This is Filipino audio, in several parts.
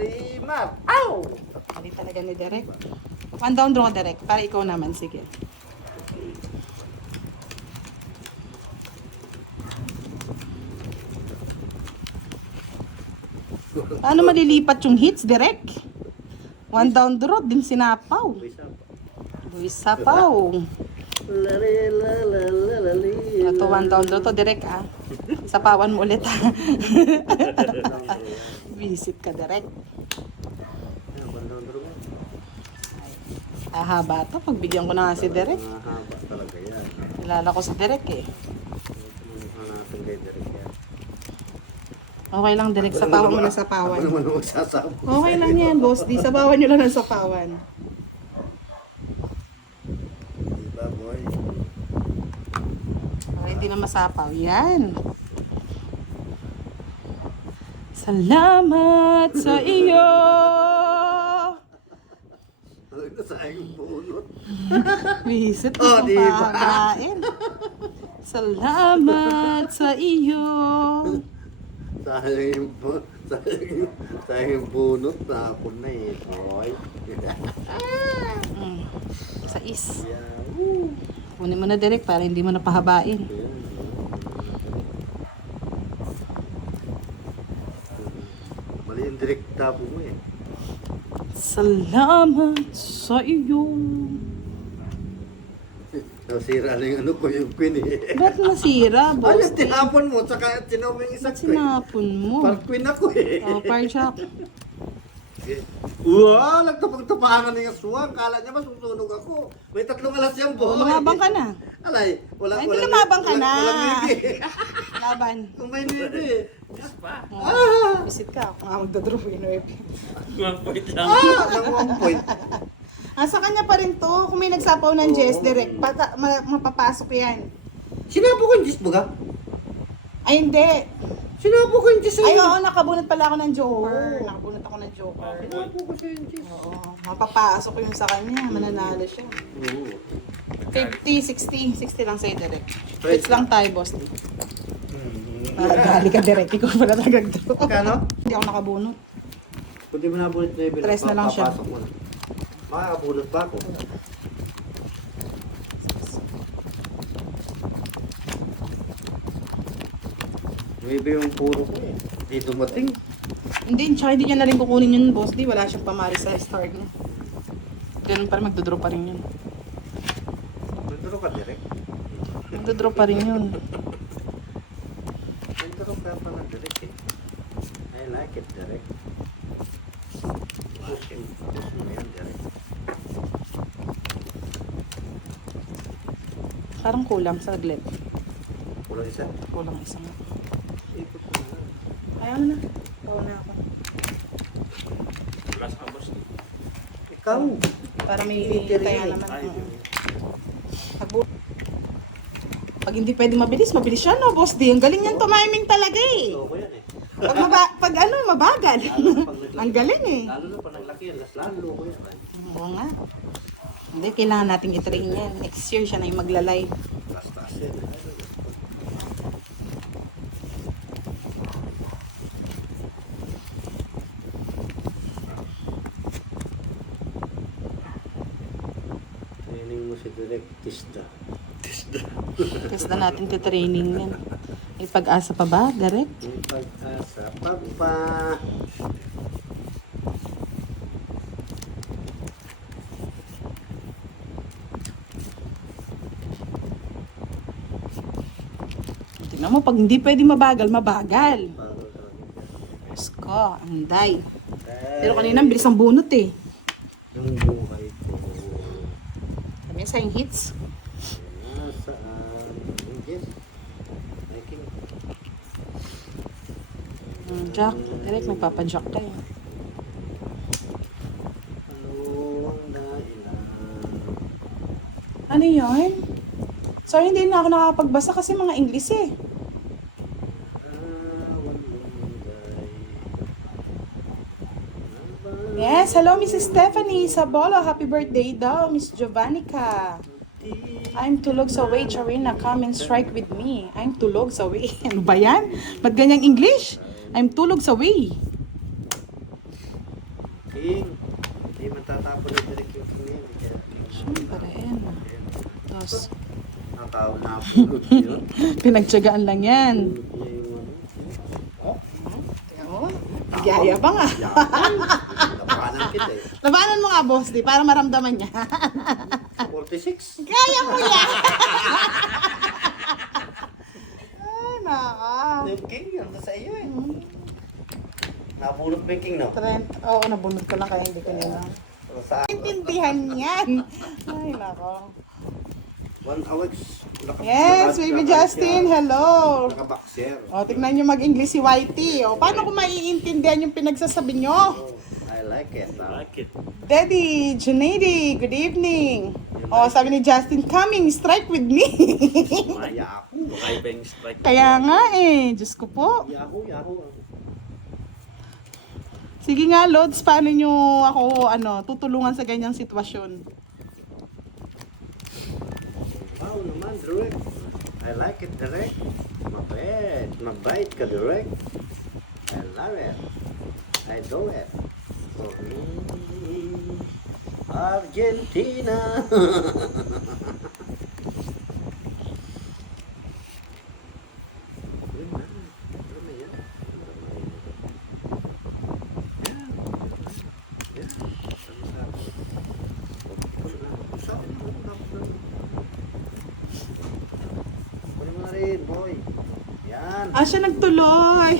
Lalimar. Ow! Mali talaga ni Derek. One down draw, Derek. Para ikaw naman. Sige. Paano malilipat yung hits, Derek? One down draw, din sinapaw. Luis Sapaw. Ito, one down draw to, Derek, ah. Sapawan mo ulit, ah. Visit ka, Derek. Haba to. Pagbigyan ko na nga si Derek. Mahaba talaga yan. Kilala ko si Derek, eh. Hanapin kay Derek yan. Okay lang, Derek. Sapawan mo na sapawan. Ako naman ang magsasabi. Okay lang yan, boss. Di sabawan nyo lang ng sapawan. Diba, boy? Okay, hindi na masapaw. Yan. Salamat sa iyo. Sa aking bunot. Visit Oh, mo diba? pakain. Salamat sa iyo. Sayang bunot na ako na eh, boy. Sa is. Yeah, woo. Kunin mo na, Derek, para hindi mo napahabain. Mali yung direct tapo mo eh. Salamat sa iyo. Nasira na yung ano ko, yung queen eh. Ba't nasira, Ay, boss? yung tinapon mo, tsaka tinawag yung isa Ba't queen. sinapon mo? Parang queen ako eh. Oh, parchak. Wow, nagtapang-tapangan na yung aswang. Kala niya ba susunog ako? May 3 alas yan, boy. Lumabang ka na. Alay, Ay, hindi lumabang ka na. Walang nibi. Laban. Kung may nibi. Oh, visit ka. Kung nga magdodrop yun. 1 point lang. Nang 1 point. Sa kanya pa rin to. Kung may nagsapaw ng Jess, direct, mapapasok yan. Sinapo ko yung Diyos baga? Ay, hindi. Sinapo ko yung Diyos. Ay, oo, nakabunot pala ako ng joker. Nakabunot ako ng joker. Sinapo ko siya yung Diyos. Oo, mapapasok yung sa kanya. Mananalo siya. Oo. 50, 60. 60 lang sa'yo, direct. Hits lang tayo, boss. Gali ka, direct. Ikaw pala nagagdo. Kano? Hindi ako nakabunot. Kung di mo nabulit na yung Tres na lang siya. papasok mo na. Makakabulot ba ako? Maybe yung puro ko eh. Di dumating. Hindi, tsaka hindi niya na rin kukunin yun, boss. Di, wala siyang pamari sa start niya. Ganun pa rin, magdodraw pa rin yun. Nagduro ka direct. Magdodraw pa rin yun. Nagduro ka pa na direct eh. I like it direct. Push mo yan direct. Parang kulang sa saglit. Kulang isa. Kulang isang. Ikot mo na. Ayaw na. Tawa na ako. Plus hours. Ikaw. Para may kaya naman. Pag hindi pwedeng mabilis, mabilis siya, no, boss? Di, ang galing yan tumiming talaga eh. Ito ko yan eh. Pag ano, mabagal. Ang galing eh. Lalo na pag naglaki yan. Lalo ko yan. Oo nga. Hindi, kailangan nating i-train yan. Next year siya na yung magla-live. Taas-taas yan. Training mo si Direk Tista. Test na natin ti-training yan. May pag-asa pa ba, Derek? May pag-asa pa. Tingnan mo, pag hindi pwede mabagal, mabagal. Diyos ko, anday. Pero kanina, ang bilis ang bunot eh. Ang buhay ko. Kami sa yung hits. Nasaan? Yes. Liking. Jack, Derek, nagpapajack ka eh. Ano ang dailan? Ano yun? Sorry, hindi na ako nakakapagbasa kasi mga English eh. Yes, hello Mrs. Stephanie Sabolo. Happy birthday daw, Miss Jovannica. I'm two logs away, Charina. Come and strike with me. I'm two logs away. Ano ba yan? Ba't ganyang English? I'm two logs away. King. Hindi matatapon na direct yung king. Siyempre, yan. Tapos, Nataw na pulot yun. pinagtsagaan lang yan. Oh, Oo. Nagyayabang ah. labanan kita eh. Labanan mo nga, boss, di, para maramdaman niya. 46. Kaya mo yan! Ay, naka. Yung king, yun na sa iyo eh. Nabulot mo yung king, no? Trent, oo, nabunod ko lang kaya hindi ko nila. Sa Intindihan yan. Ay, nako. 1 hours. Yes, baby Justin, hello. Nakaboxer. O, tignan nyo mag-English si Whitey. O, paano ko maiintindihan yung pinagsasabi nyo? Oh, I like it. I like it. Daddy, Junaidi, good evening. O, sabi ni Justin, coming, strike with me. Maya ako. Kakaiba yung strike. Kaya nga eh, Diyos ko po. Yahoo. Sige nga, Lods, paano nyo ako tutulungan sa ganyang sitwasyon? Wow naman, direct. I like it, direct. Mabait ka, direct. I love it. I do it. For me, Argentina. Kunin mo na rin, boy. Yan. Ah, siya nagtuloy.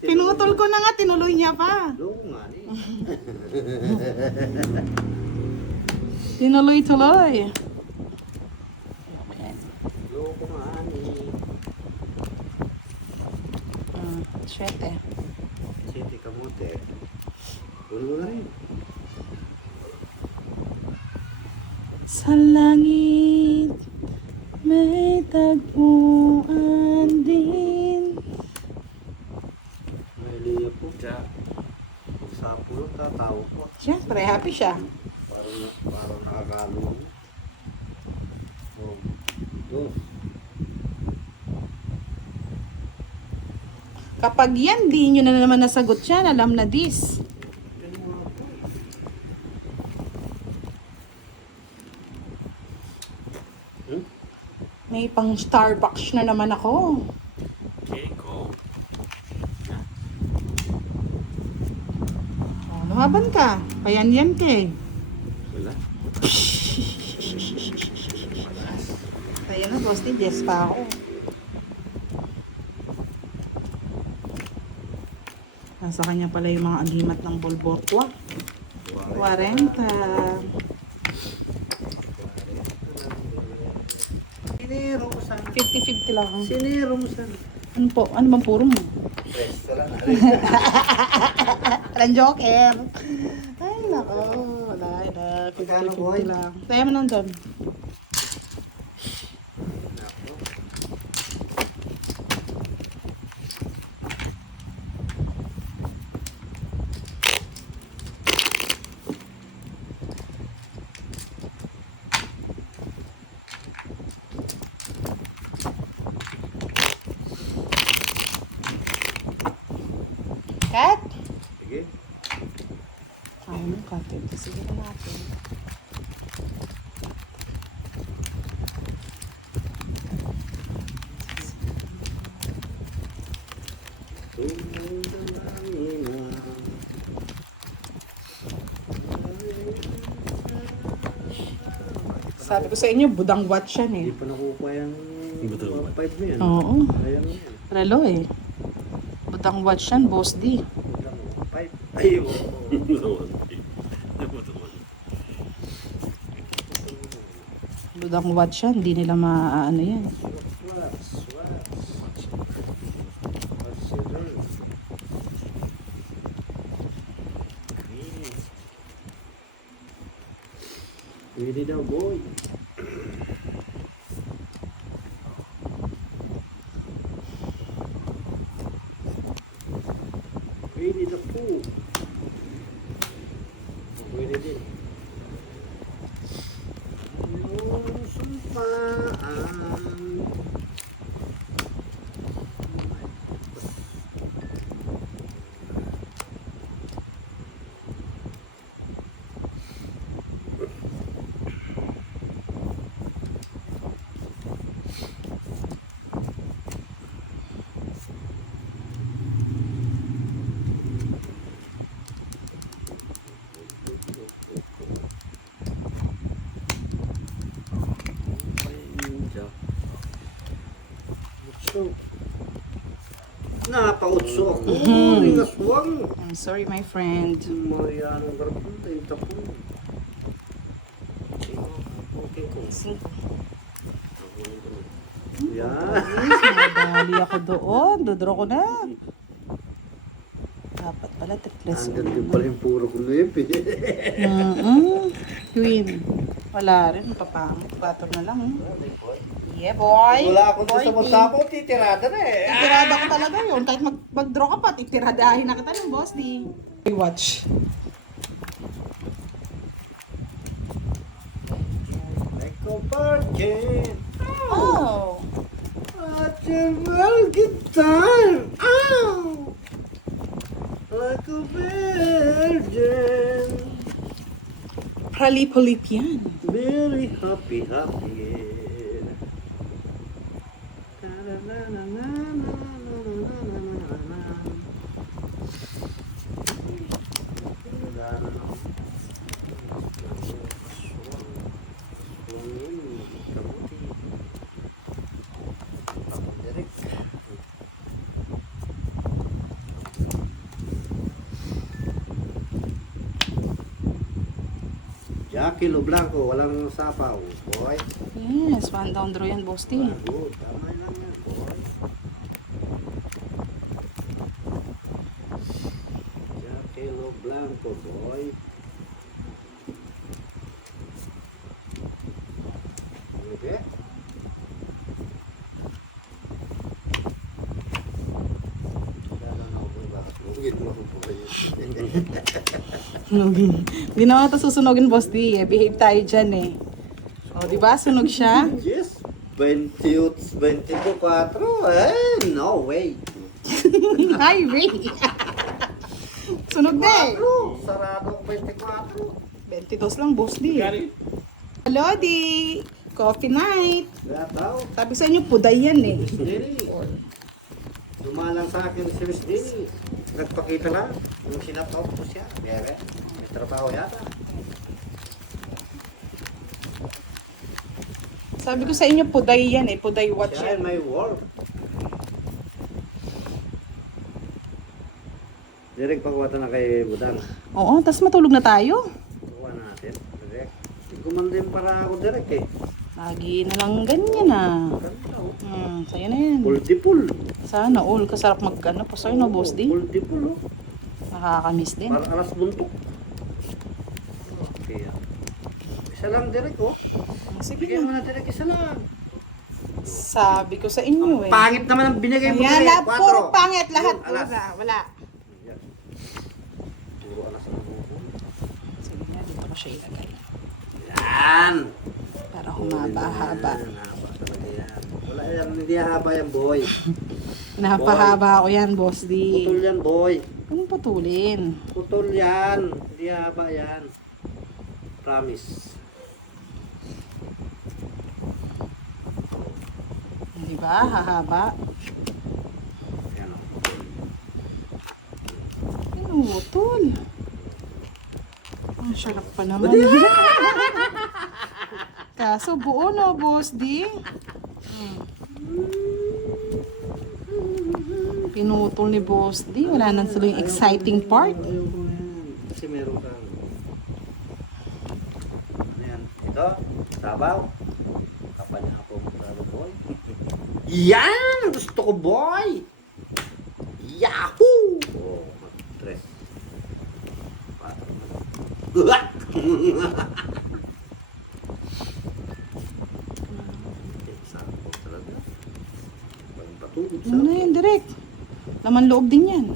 Pinutol ko na nga, tinuloy niya pa. Loko nga ni. Tinuloy-tuloy. Loko nga ni. Siyete. Siti kamote. Kunin mo na rin. Sa langit may tagpuan din. May liya po siya. Sa pulo, tatawa ko. Siyempre, happy siya. Parang nakakalo. Oh. Dos. Kapag yan, di nyo na naman nasagot yan, alam na this. Yan mo nga po. May pang Starbucks na naman ako. Okay, go. Oh, lumaban ka. Payan-yan ka eh. Wala. Kaya na, boss, yes pa ako. Nasa kanya pala yung mga agimat ng Bolborqua. 40. Sinero mo sana. 50-50 lang. Sinero mo sana. Ano po? Ano bang puro mo? Presto lang. Alam, joker. Ay, nako. Wala na. Magkano, boy? 50-50 lang. Kaya mo nandun. Kat? Sige. Ayaw mo, Kat. Sige na natin. Sabi ko sa inyo, budang watch yan eh. Hindi pa nakukuha yung Budang watch. 5 na yan. Oo. Ayan mo yan. Relo eh. Budang watch yan, boss D. Budang 5. Ay, oo. Budang watch yan, hindi nila maaano yan. What's your name? Ready daw, boy. Ready the fool. Pwede din. Yung sumpaan. Oh. Napautso ako. Inaswang. I'm sorry, my friend. Mariano Garapun, tayo tapon. Okay ko. Yan. Nadali ako doon. Dodro ko na. Dapat pala, tripless ko Andun din pala yung puro kulip eh. Queen. Wala rin. Papamit. 4 na lang. Yeah, boy. Wala akong Boy, sa masapo, titirada na eh. Titirada ko talaga yun. Kahit mag-draw ka pa, titiradahin na kita ng boss di. Watch. Like a virgin. Oh. At your well guitar. Ow! Like a virgin. Pralipolip yan. Very happy, happy. Jackie Lo Blanco, walang sapaw, boy. Yes, 1 down draw yan, boss di. Good, tama lang yan, boy. Jackie Lo Blanco, boy. Okay. Hindi naman ito susunogin, boss di. Behave tayo dyan eh. O, di ba? Sunog siya. Yes, 28, 24, eh, no way. Ay, really? Sunog na eh. Sarado ang 24. 22 lang, boss di. Got it? Hello, di. Coffee night. Gataw. Sabi sa inyo, puday yan eh. Dili. Dumalang sa akin si Miss Dili. Nagpakita lang. Nung sinatawag ko siya. Bebe, may trabaho yata. Sabi ko sa inyo, puday yan eh. Puday watch Siya yan. ay may work. Direk pagwata na kay Budang. Oo, tas matulog na tayo. Kuha natin. Direk. Gumandin para ako direk eh. Lagi na lang ganyan ah. Ganda oh. Sa'yo na yan. Multiple. Sana all, kasarap mag-ano pa sa'yo na, boss di. Multiple oh. Nakakamiss din. Para alas buntok. Okay. Isa lang direk oh. Sige Bigyan mo na. na direk isa lang. Sabi ko sa inyo eh. Pangit naman ang binigay mo Ayan, direk. lahat, puro pangit lahat. Yun, alas. Wala. Yan. Puro alas ang buko. Sige nga, dito ko siya ilagay. Yan. Para humaba-haba. Yan, haba talaga yan. Wala yan, hindi haba yan boy. Napahaba ko yan, boss di. Putol yan boy. Anong putulin? Putol yan. Hindi haba yan. Promise. Di ba? Hahaba. Yan o. Pinutol. Ang sarap pa naman. Kaso buo no, boss di. Pinutol ni boss di. Wala nang sila yung exciting part. Ayoko na yan. Kasi meron kang. Ano yan? Ito. Sabaw. Kapal niya ako magkano boy. Yan! Gusto ko boy! Yahoo! Oh, mag-dress. Patang. Sakto talaga. Walang patulog sa. Ano na yan, direct? Laman loob din yan.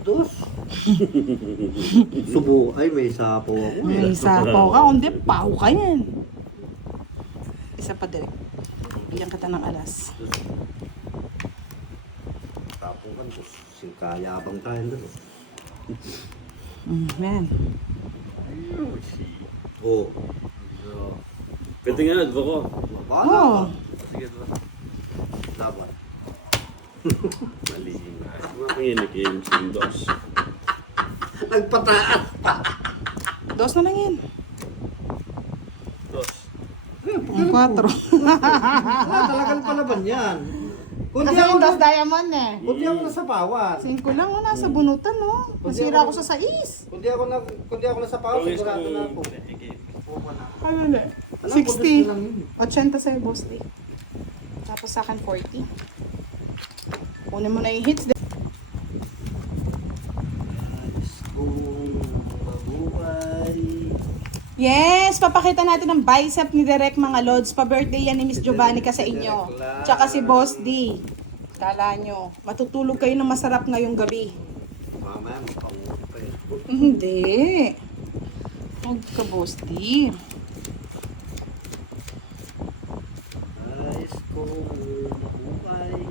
Dos. Subo. Ay, may sapo ako. May sapaw ka, kundi pao ka yan. Isa pa direct. Bigyan kita ng alas. Sapo ka. Singkayabang tayo doon. Man. Oh. Pwede nga, advo ko. Bala. Oh. Sige, advo. Laban. Mali. Mga panginikim, sindos. Nagpataas pa. Dos na lang yan. Dos. 4. Talagang palaban yan. Kundi Kasi ako, yung das diamond eh. kundi ako nasa bawan. 5 lang, oh, nasa bunutan, no? Nasira ako sa 6. Kundi ako nasa bawan, sigurado na ako. Ano na? 60. 80 sa'yo, boss D. Tapos sa akin, 40. Kunin mo na yung hits. Yes! Papakita natin ang bicep ni Direk, mga lods. Pa-birthday yan ni Miss Giovanni ka sa inyo. Tsaka si Boss D. Kala nyo, matutulog kayo ng masarap ngayong gabi. Mamaya, mapangulit pa yun. Hindi. Huwag ka, Boss D. Ayos ko mabuhay.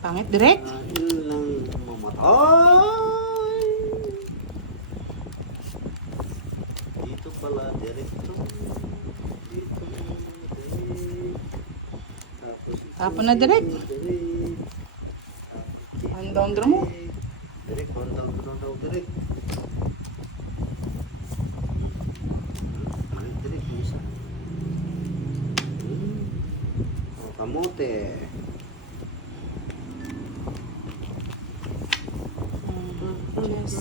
Pangit, Direk. Dahil lang mamatay. Dito pala, direkto. Dito, direct. Tapos na, Direk. Ang down mo. Direct, down, direct. Direct, isa. Oh, kamote. Yes.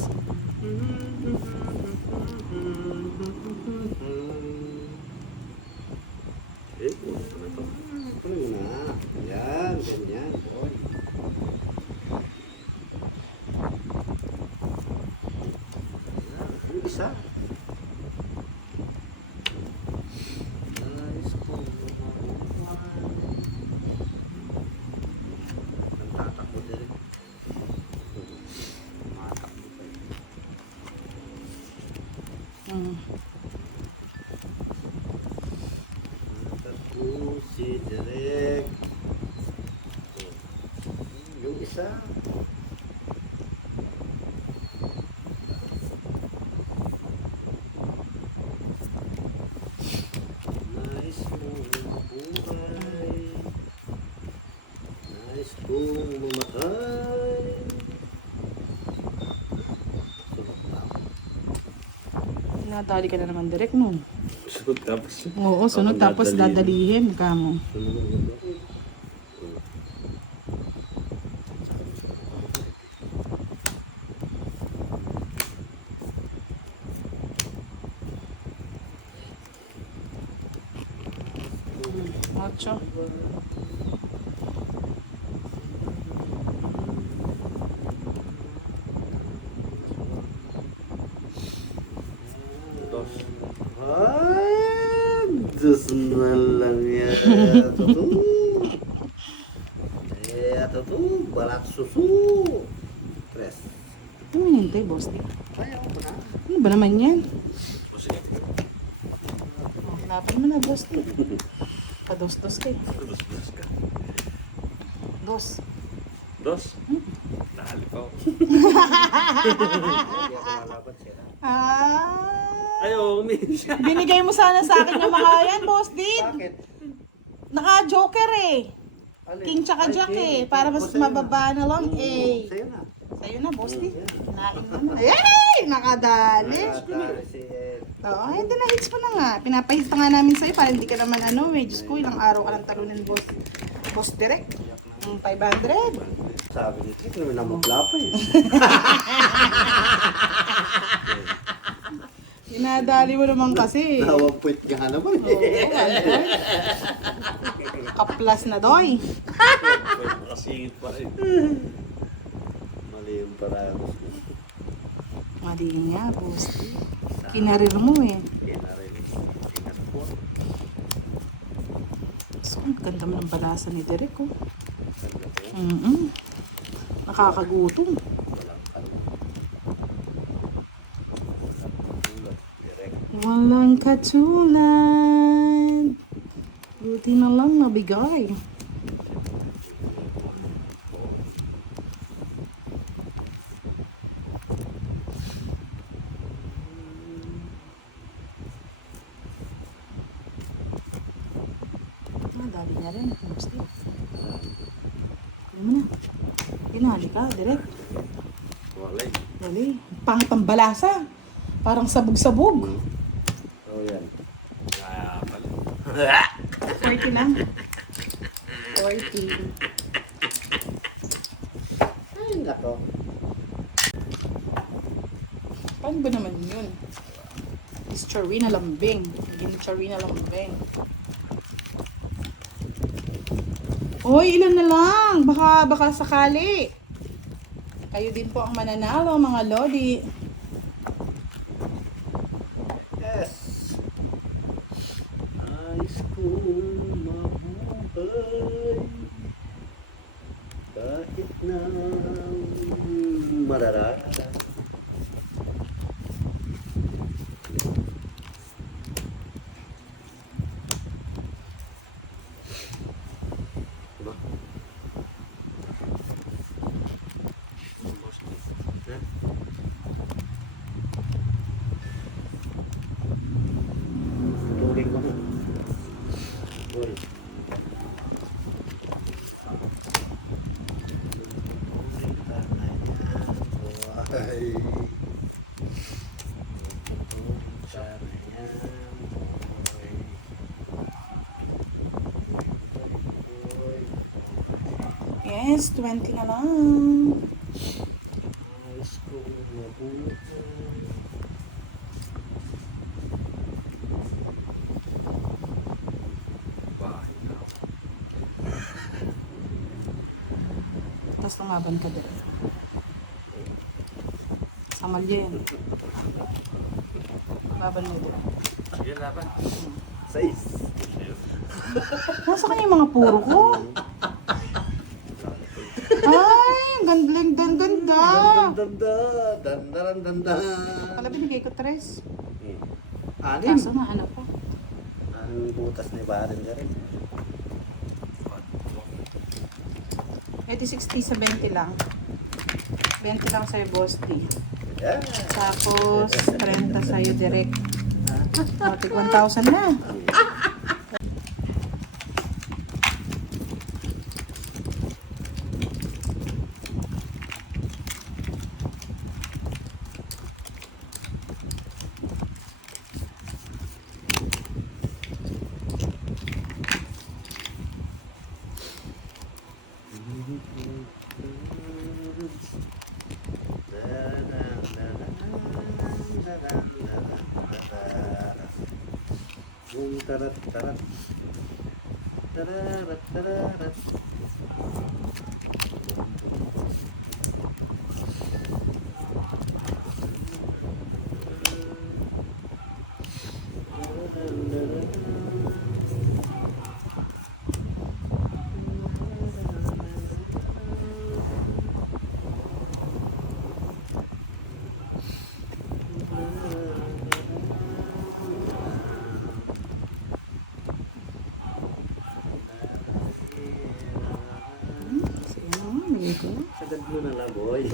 Ano mo na? Yan, ganyan. Boy. Yung isa. Ayos ko mabuhay. Nagtatakbo din. Matakbo pa yun. Natakbo si Direk. Yung isa. Nais mong mabuhay. Nais kong mamatay. Sunod na ako. Nadali ka na naman, Direk, nun. Sunod tapos. Oo, sunod. Ako Tapos dadalihin. dadalihin ka mo. Sunod na ako. Ocho. Dos. Ah, Diyos na lang yan. Tutu. Tutu. Balat susu. Tres. Hindi, Boss D. Ayaw ko na. Ano ba naman yan? O sige. Laban mo na, Boss D. Pados-dos ka eh. Dos. Dos. Dos. Nakalipaw. Hindi ako lalaban sila. Ayaw, umiinis siya. Binigay mo sana sa akin yung mga yan, Boss D. Bakit? Naka-joker eh. Alin? King tsaka Ay, Jack king. eh. Para mas O, sa'yo na. mababa na lang eh. Sa'yo na. Sa'yo na, Boss D. Kinain mo na. Ay! Nakadali. Oo, ito na hits mo na nga. Pinapahit pa nga namin sa'yo para hindi ka naman ano eh. Diyos ko, ilang araw ka lang talunin, Boss. Boss Direk. 500. Sabi ni Trick, naman namagla pa eh. Dinadali mo naman kasi. Nawapwit ka naman Oo, eh. ano? Kaplas na doy. Makasingit pa rin. Mali yung parang. Mali nga, Boss. Kinarir mo eh. Yan na rin. Ingat po. So, ang ganda mo ng balasa ni Derek, oh. Ganda po. Nakakagutom. Walang kalma. Walang direct. Walang katulad. Buti na lang nabigay. Dali na rin. Gusto. Ano mo na? Tinali ka, direct. Walay. Dali. Pangit ang balasa. Parang sabog-sabog. So yan. 40 na. 40. Ay, nako. Paano ba naman yun? Is Charina lambing. Naging Charina lambing. Hoy, ilan na lang? Baka sakali. Kayo din po ang mananalo, mga lodi. Yes. Nais kong mabuhay kahit na mararata. Diba? Ha? Tugin ko na. Uy. Ay. Yes, 20 na lang. Nais kong mabuhay. Tapos lumaban ka din. Sa Malyen. Laban mo din. Sige, laban. 6. Nasa kanya yung mga puro ko? Ay, ang ganda. Danda. Pala binigay ko 3. Anim. Kaso na, ano pa? Ang butas ni Barin ka rin. Pwede 60 sa 20 lang. 20 lang sa'yo, Boss D. Yeah. Tapos, 30 sa'yo direct. Matik 1,000 na. Tarat. Tararat. Sagad mo na lang, boy.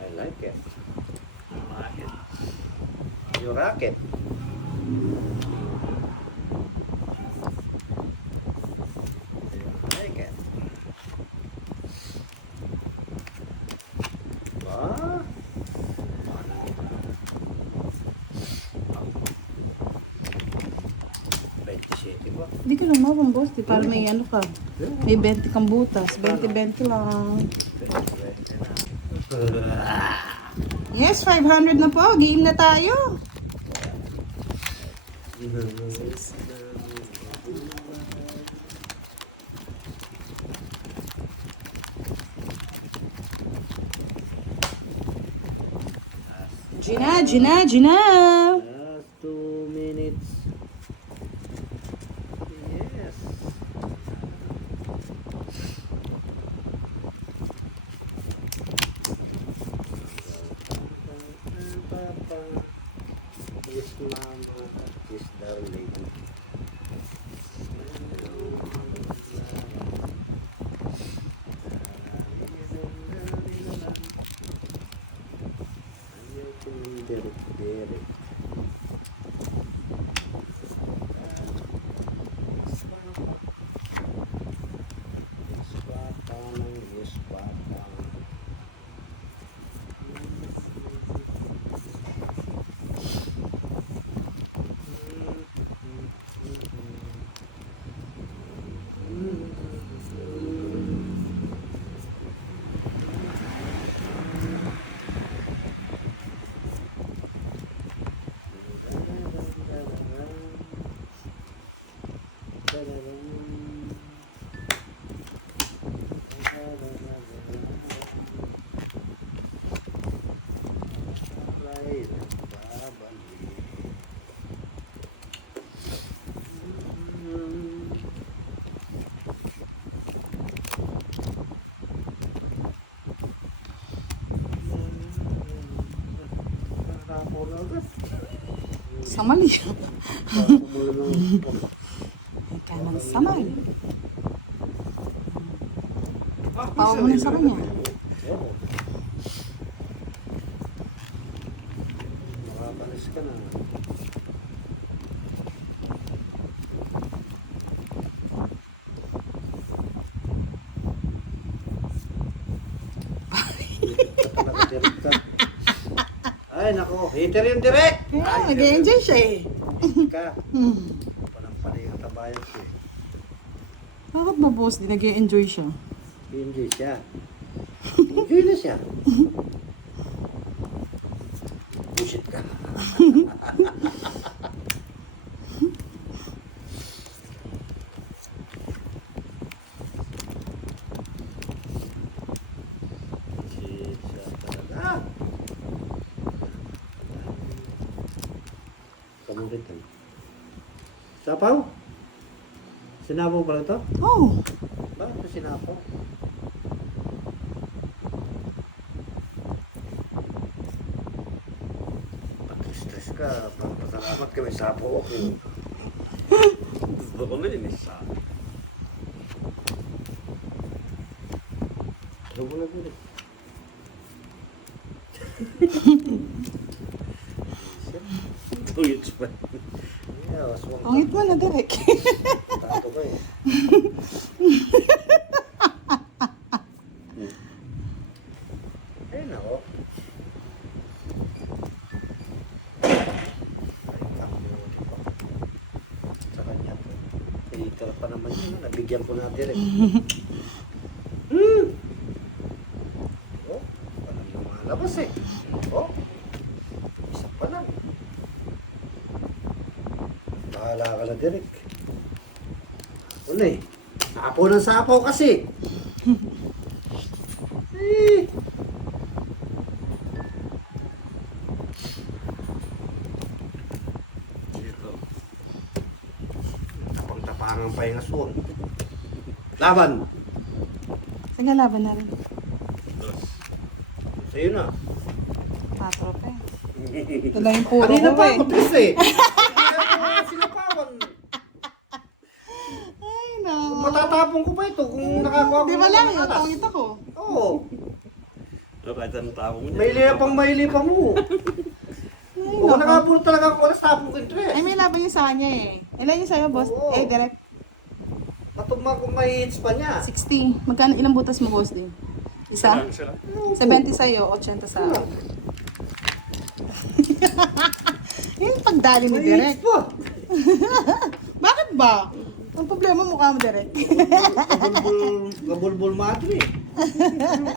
I like it. You rock it. Like it. Ah. 27 ba? Hindi ka lumabang, Boss D. Para may ano ka. May 20 kang butas. 20-20 lang. Yes, 500 na po. Game na tayo. Gina. Last 2 minutes. Yes. Yes, mama. Yes, darling. Derek. na agad. Samal siya. Kumulo ng... Kaya naman samal. Tawag mo na sa kanya. Oo. Makakalis ka na. Direct ka. Ay, nako. Hater yung direct. Kaya, nag-enjoy siya eh. Ka. Hmm. Parang panay ang tabayan ko eh. Bakit ba boss, di nag-enjoy siya? Enjoy siya. Enjoy na siya. Bullshit ka. Bullshit siya talaga. Kamulit yan. Sapaw? Sinabaw ba lang to? Oh, Bakit ito sinapaw? Pag-stress ka, pasalamat kami sapaw ako. Gusto ko na yun isa. Ano mo na gulay? Tuyot pa. Yeah, aswang ka. pangit mo na direct. Tato ka eh. Ayun na oh. Ay, cambio ulit ko. Sa kanya to. Hater pa naman yun. Nabigyan ko na direct. Oh, walang lumalabas eh. Oh, isa pa lang. Bahala ka na direct. Ano eh? Sapaw ng sapaw kasi. Eh. Ito. Tapang-tapangan pa yung aswang. Laban! Sige, laban na rin. Dos. Sa'yo na. Patrope. Ito lang yung puro Kanina ko pa eh. ako, Tris eh. Kanina pa sinapawan. Ay, no. Matatapon ko pa ito kung nakakuha ko. Di ba lang, yung tawag ito ko. Oo. Pero kahit anong tao mo niya. Maili pa mo. Ay, Kung naku. nakapulot talaga ako, alas tapon ko yung Tris. Ay, may laban yung sa kanya eh. Ilan yung sa'yo, boss? Oo. Eh, direct. Matugma kung may hits pa niya. 60. Magkano, ilang butas mo, boss din? Isa? Siya lang. 70 sa'yo, 80 sa akin. Yung pagdali ni May direct. hits pa. Bakit ba? Ang problema mukha mo direct. Gabulbul madre.